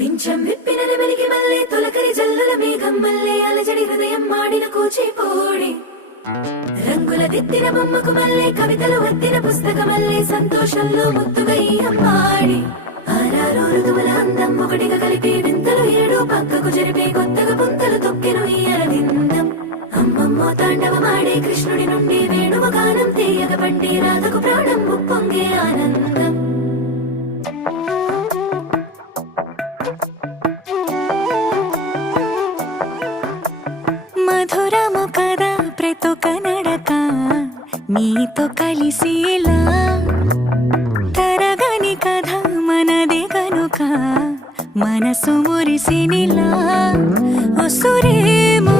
పింఛం విప్పిన నెమలికి మల్లె తొలకరి జల్లుల మేఘం మల్లె అలజడి హృదయం మాడిన కూచిపూడి రంగుల దిద్దిన బొమ్మకు మల్లె కవితలు వద్దిన పుస్తకమల్లె సంతోషంలో ముద్దుగా ఈ అమ్మాడి ఆరారు ఋతువుల అందం ఒకటిగా కలిపి వింతలు ఏడు పక్కకు జరిపే కొత్తగా పుంతలు తొక్కెను ఈ అరవిందం అమ్మమ్మో తాండవమాడే కృష్ణుడి నుండి వేణువ గానం తీయగ పండి రాధకు ప్రాణం ఉప్పొంగే ఆనందం మధురము కదా ప్రతొక నడక నీతో కలిసేలా తరగని కథ మనదే కనుక మనసు మురిసినిలా ఉసురేమో